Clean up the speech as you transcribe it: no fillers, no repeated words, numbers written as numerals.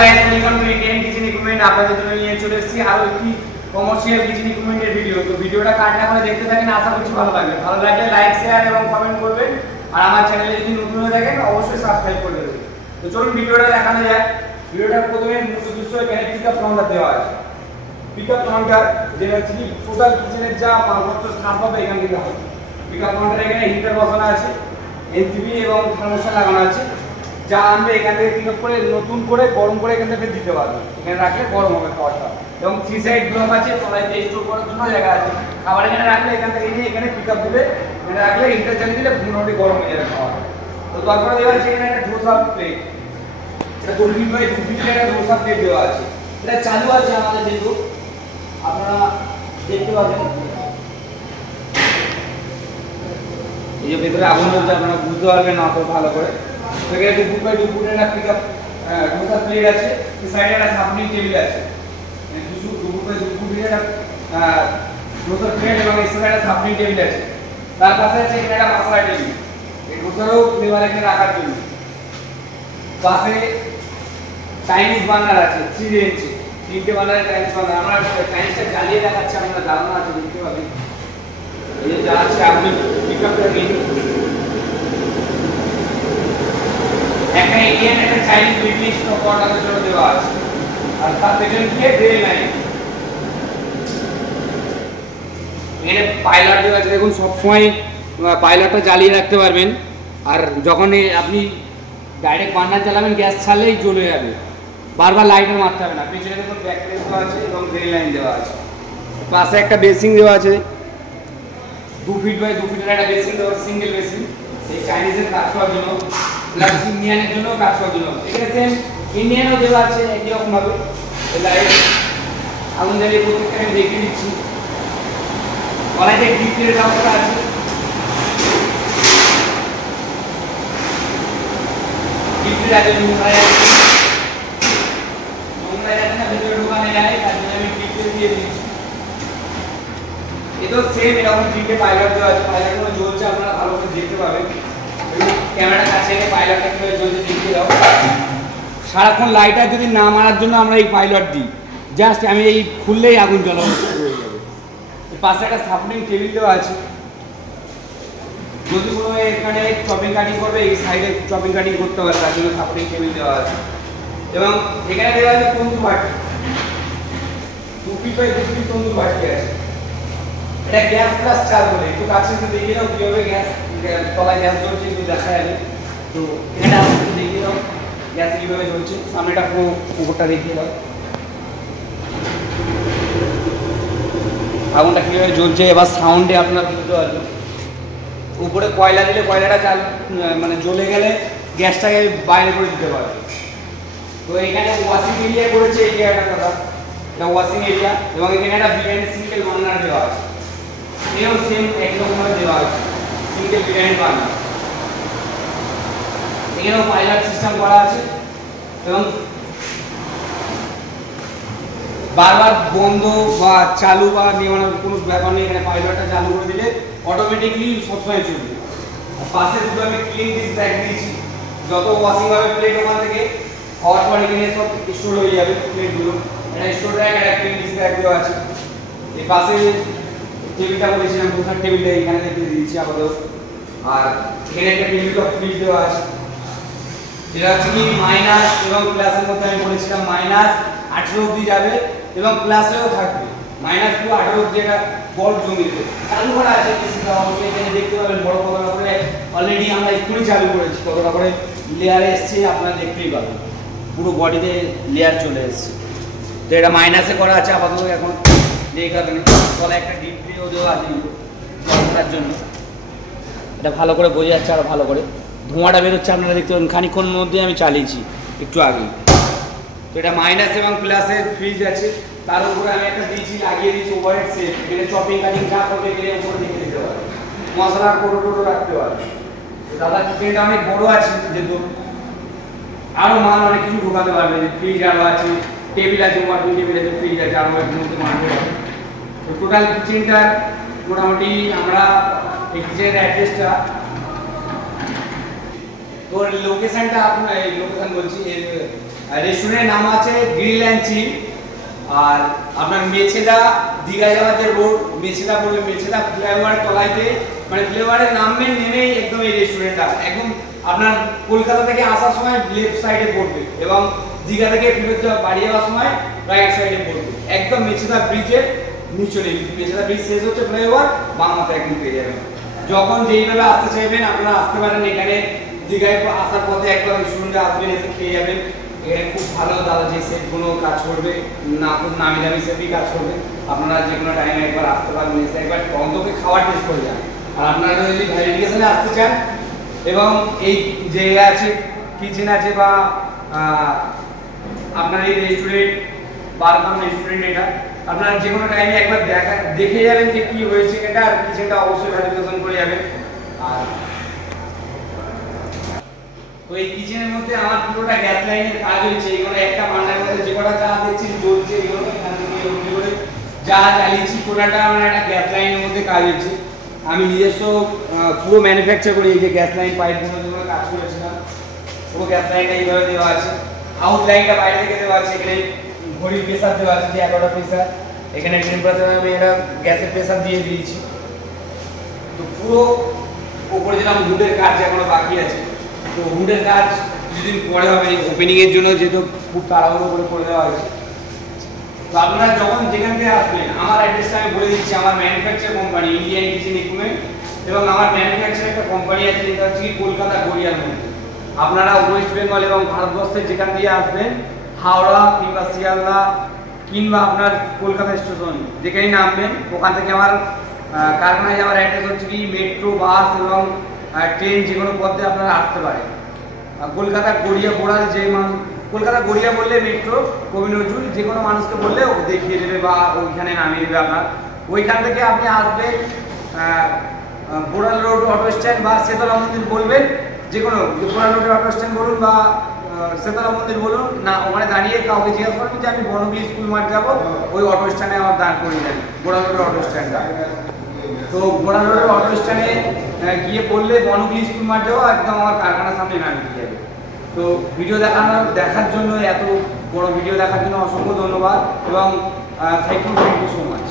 Guys, welcome to Indian kitchen equipment. আপনাদের জন্য নিয়ে চলে এসেছি আরো একটি কমার্শিয়াল কিচেন ইকুইপমেন্টের ভিডিও। তো ভিডিওটা কাট না করে দেখতে থাকেন, আশা করছি ভালো লাগবে। ভালো লাগলে লাইক, শেয়ার এবং কমেন্ট করবেন। আর আমার চ্যানেলে যদি নতুন হয়ে থাকেন অবশ্যই সাবস্ক্রাইব করে দেবেন। তো চলুন ভিডিওটা দেখানো যাক। ভিডিওটার প্রথমে মুখ্য এখানে পিকআপ কাউন্টার দেওয়া আছে। পিকআপ কাউন্টার যেটা হচ্ছে কি টোটাল কিচেনের যা মালপত্র স্থান পাবে এখান থেকে হবে। পিকআপ কাউন্টারে এখানে হিটার বসানো আছে, এনসিবি এবং থার্মোস্ট্যাট লাগানো আছে। যা আনবে এখান থেকে পিকআপ করে নতুন করে গরম করে এখান থেকে দিতে পারবে। এখানে রাখলে গরম হবে খাবারটা। এবং থ্রি সাইড ব্লক আছে, তলায় স্টোর করার জন্য জায়গা আছে। খাবার এখানে রাখলে এখান থেকে নিয়ে এখানে পিকআপ দেবে, এখানে রাখলে হিটার চালিয়ে দিলে মোটামুটি গরম হয়ে যাবে খাবার। তো তারপরে দেওয়া আছে এখানে একটা ধোসা প্লেট। এটা 2 ফিট বাই 2 ফিটের একটা ধোসা প্লেট দেওয়া আছে। এটা চালু আছে আমাদের, যেহেতু আপনারা দেখতে পাবেন এই যে ভেতরে আগুন জ্বলছে, আপনারা বুঝতে পারবেন না অত ভালো করে। তো এখানে 2 ফুট বাই 2 ফুটের একটা পিকআপ ধোসা প্লেট আছে। এই সাইডে একটা সাপোর্টিং টেবিল আছে। 2 ফুট বাই 2 ফুটের একটা ধোসা প্লেট এবং এই সাইডে একটা সাপোর্টিং টেবিল আছে। তার পাশে আছে এখানে একটা মশলা টেবিল, এই ধোসারও ফ্লেভার এখানে রাখার জন্য। পাশে চাইনিজ বার্নার আছে 3 রেঞ্জ, 3টে বার্নারে চাইনিজ বার্নার। আমরা চাইনিজটা জ্বালিয়ে দেখাচ্ছি, আপনারা ধারণা আছে দেখতে পাবেন। এই যে যা আছে আপনি পিকআপটা নিন। একটা ইন্ডিয়ান একটা চাইনিজ ব্রিটিশ অর্ডারের জন্য দেওয়া আছে। আর তার পেছনে গিয়ে ড্রেল লাইন, এখানে পাইলট দেওয়া আছে। দেখুন সবসময় পাইলটটা জ্বালিয়ে রাখতে পারবেন। আর যখন আপনি ডাইরেক্ট বার্নার চালাবেন গ্যাস ছাড়লেই জ্বলে যাবে, বারবার লাইটার মারতে হবে না। পেছনে দেখুন ব্যাক প্রেস দেওয়া আছে এবং ড্রেল লাইন দেওয়া আছে। পাশে একটা বেসিং দেওয়া আছে, 2 ফিট বাই 2 ফিটের একটা বেসিং দেওয়া, সিঙ্গেল বেসিং। এই চাইনিজের কাজ করার জন্য, প্লাস ইন্ডিয়ানের জন্য কাজ করার জন্য। এখানে সেম ইন্ডিয়ানও দেওয়া আছে একই রকম ভাবে। লাইট আগুন জ্বালিয়ে প্রত্যেকটা আমি দেখিয়ে দিচ্ছি। কড়াইতে ডিপের ব্যবস্থা আছে। ডিপের আছে নোংরা যাতে না ভিতরে ঢোকানো যায়, তার জন্য আমি ডিপের দিয়ে দিচ্ছি। এটাও সেম এরকম 3টে পাইলট দেওয়া আছে। পাইলটগুলো জ্বলছে, আপনারা ভালো করে দেখতে পাবেন। ক্যামেরার কাছে এনে পাইলটটা কিভাবে জ্বলছে দেখিয়ে দাও। সারাক্ষণ লাইটার যদি না মারার জন্য আমরা এই পাইলট দিই, জাস্ট আমি এই খুললেই আগুন জ্বলা শুরু হয়ে যাবে। পাশে একটা সাপোর্টিং টেবিল দেওয়া আছে। যদি কোনো এখানে চপিং কাটিং করবে, এই সাইডে চপিং কাটিং করতে পারে, তার জন্য সাপোর্টিং টেবিল দেওয়া আছে। এবং এখানে দেওয়া আছে তন্দুর বাটি, 2 ফিট বাই 2 ফিট তন্দুর বাটি আছে। এটা গ্যাস প্লাস চাল বলে, একটু কাছে এসে দেখিয়ে দাও কিভাবে গ্যাস তলায় গ্যাস জ্বলছে, একটু দেখা যাবে। তো এটা দেখিয়ে দাও গ্যাস কিভাবে জ্বলছে। সামনেটা পুরো উপরটা দেখিয়ে দাও, আগুনটা কিভাবে জ্বলছে। এবার সাউন্ডে আপনারা বুঝতে পারবেন। উপরে কয়লা দিলে কয়লাটা চাল মানে জ্বলে গেলে গ্যাসটাকে বাইরে করে দিতে পারবে। তো এখানে ওয়াশিং এরিয়া করেছে, এই জায়গাটা কথা, এটা ওয়াশিং এরিয়া। এবং এখানে একটা বিরিয়ানি সিঙ্গেল বার্নার দেওয়া আছে। এও সেম একরকমভাবে দেওয়া আছে, সিঙ্গেল বিরিয়ানি বার্নার। এখানেও পাইলট সিস্টেম করা আছে। এবং বারবার বন্ধ বা চালু বা নিয়মানোর কোনো ব্যাপার নেই। এখানে পাইলটটা চালু করে দিলে অটোমেটিকলি সবসময় চলবে। আর পাশে দুটো আমি ক্লিন ডিশ ব্যাগ দিয়েছি, যত ওয়াশিং হবে প্লেট ওখান থেকে হওয়ার পর এখানে সব স্টোর হয়ে যাবে প্লেটগুলো। একটা স্টোর ব্যাগ আর একটা ক্লিন ডিশ ব্যাগ দেওয়া আছে। এই পাশে টেবিলটা বলেছিলাম, ধোসার টেবিলটা এখানে রেখে দিয়েছি আপাতত। আর এখানে একটা টেবিল টপ ফ্রিজ দেওয়া আছে, যেটা হচ্ছে কি মাইনাস এবং প্লাসের মধ্যে আমি বলেছিলাম মাইনাস 18 অবধি যাবে এবং প্লাসেও থাকবে। মাইনাস টু 18 অবধি যেটা বল্ব জমিতে চালু করা আছে। অবশ্যই এখানে দেখতে পাবেন বড় কতটা করে অলরেডি আমরা এক্ষুনি চালু করেছি, কতটা করে লেয়ারে এসছে আপনারা দেখতেই পাবেন। পুরো বডিতে লেয়ার চলে এসছে। তো এটা মাইনাসে করা আছে আপাতত এখন এই কারণে। তলায় একটা ডিপ ট্রেও দেওয়া আছে জল করার জন্য। এটা ভালো করে বোঝা যাচ্ছে, আরও ভালো করে ধোঁয়াটা বেরোচ্ছে আপনারা দেখতে পাবেন। খানিক্ষণ মধ্যে আমি চালিয়েছি একটু আগেই। তো এটা মাইনাস এবং প্লাসের ফ্রিজ আছে। তার উপরে আমি একটা দিয়েছি, লাগিয়ে দিয়েছি ওভারহেড সেট। এখানে চপিং কাটিং যা করবে এখানে উপরে রেখে দিতে পারে, মশলা কোটো টোটো রাখতে পারে। দাদা কিচেনটা অনেক বড় আছে, যেহেতু আরও মাল অনেক কিছু ঢোকাতে পারবে। ফ্রিজ আরও আছে, টেবিল আছে, ওয়ার্কিং টেবিল আছে, ফ্রিজ আছে, আরও এর মধ্যে মারতে পারবে। তো টোটাল কিচেনটা মোটামুটি আমরা এই কিচেনের অ্যাড্রেসটা, তো লোকেশনটা আপনার লোকেশন বলছি রেস্টুরেন্টের নাম আছে গ্রিল অ্যান্ড চিল। আর আপনার মেছেদা দীঘা যাওয়ার যে রোড, মেছেদা পড়বে, মেছেদা ফ্লাইওভারের তলাইতে, মানে ফ্লাইওভারের নামবেন, নেমেই একদম এই রেস্টুরেন্টটা একদম আপনার কলকাতা থেকে আসার সময় লেফট সাইডে পড়বে এবং দীঘা থেকে ফেরত বাড়ি যাওয়ার সময় রাইট সাইডে পড়বে। একদম মেছেদা ব্রিজের নিচে, মেছেদা ব্রিজ শেষ হচ্ছে ফ্লাইওভার, বাম মাথায় একদম পেয়ে যাবেন। যখন যেইভাবে আসতে চাইবেন আপনারা আসতে পারেন। এখানে দীঘায় আসার পথে একবার রেস্টুরেন্টে আসবেন, এসে খেয়ে যাবেন। এখানে খুব ভালো দাদা যে সেটগুলো কাজ করবে, না খুব নামি দামি সেটই কাজ করবে। আপনারা যে কোনো টাইমে একবার আসতে পারবেন, এসে একবার অন্তত খাওয়ার টেস্ট করে যান। আর আপনারা যদি ভেরিফিকেশনে আসতে চান এবং এই যে আছে কিচেন আছে বা আপনার এই রেস্টুরেন্ট বারকাম রেস্টুরেন্ট, এটা আপনারা যে কোনো টাইমে একবার দেখে যাবেন যে কি হয়েছে এটা, আর কিচেনটা অবশ্যই ভেরিফিকেশন করে যাবেন। আর তো এই কিচেনের মধ্যে আমার পুরোটা গ্যাস লাইনের কাজ হয়েছে। এইগুলো একটা ভান্ডারের মধ্যে যে কটা চা দেখছেন জ্বলছে, এগুলো এখান থেকে অমনি করে যা চালিয়েছি পুরোটা আমার একটা গ্যাস লাইনের মধ্যে কাজ হয়েছে। আমি নিজস্ব পুরো ম্যানুফ্যাকচার করি। এই যে গ্যাস লাইন পাইপগুলো যেগুলো কাজ করেছিলাম, পুরো গ্যাস লাইনটা এইভাবে দেওয়া আছে। আউট লাইনটা বাইরে থেকে দেওয়া আছে। এখানে ঘড়ির প্রেসার দেওয়া আছে, যে 11টা প্রেসার। এখানে টেম্পারেচার আমি এটা গ্যাসের প্রেসার দিয়ে দিয়েছি। তো পুরো উপরে যেরকম হুডের কাজ এখনো বাকি আছে, তো হুডের কাজ কিছুদিন পরে হবে ওপেনিং এর জন্য, যেহেতু খুব তাড়াহুড়ো করে দেওয়া হয়েছে। তো আপনারা যখন যেখান থেকে আসবেন, আমার অ্যাড্রেসটা আমি বলে দিচ্ছি। আমার manufacture company Indian kitchen equipment, এবং আমার ম্যানুফ্যাকচার একটা কোম্পানি আছে যেটা হচ্ছে কলকাতা গড়িয়ার মধ্যে। আপনারা ওয়েস্ট বেঙ্গল এবং ভারতবর্ষের যেখান দিয়ে আসবেন, হাওড়া কিংবা শিয়ালদা কিংবা আপনার কলকাতা স্টেশন যেখানেই নামবেন, ওখান থেকে আমার কারখানায় যাওয়ার অ্যাড্রেস হচ্ছে কি মেট্রো, বাস এবং ট্রেন, যে কোনো পথে আপনারা আসতে পারেন। কলকাতা গড়িয়া বোড়াল, যে মানুষ কলকাতা গড়িয়া বললে মেট্রো, কবি নজরুল, যে কোনো মানুষকে বললে ও দেখিয়ে দেবে বা ওইখানে নামিয়ে দেবে। আপনার ওইখান থেকে আপনি আসবেন বোড়াল রোড অটো স্ট্যান্ড বা শেতলা মন্দির বলবেন, যে কোনো বোড়াল রোডের অটো স্ট্যান্ড বলুন বা শেতলা মন্দির বলুন না, ওখানে দাঁড়িয়ে কাউকে জিজ্ঞাসা করবেন যে আমি বনগুলি স্কুল মাঠ যাবো, ওই অটো স্ট্যান্ডে আমার দাঁড় করিয়ে দেন, বোড়াল রোডের অটো স্ট্যান্ডটা। তো বোড়াল রোডের অটো স্ট্যান্ডে গিয়ে বললে বনগুলি স্কুল মাঠ যাবো, একদম আমার কারখানার সামনে নামিয়ে দিয়ে যাবে। তো ভিডিও দেখার জন্য, এত বড় ভিডিও দেখার জন্য অসংখ্য ধন্যবাদ এবং থ্যাংক ইউ সো মাচ।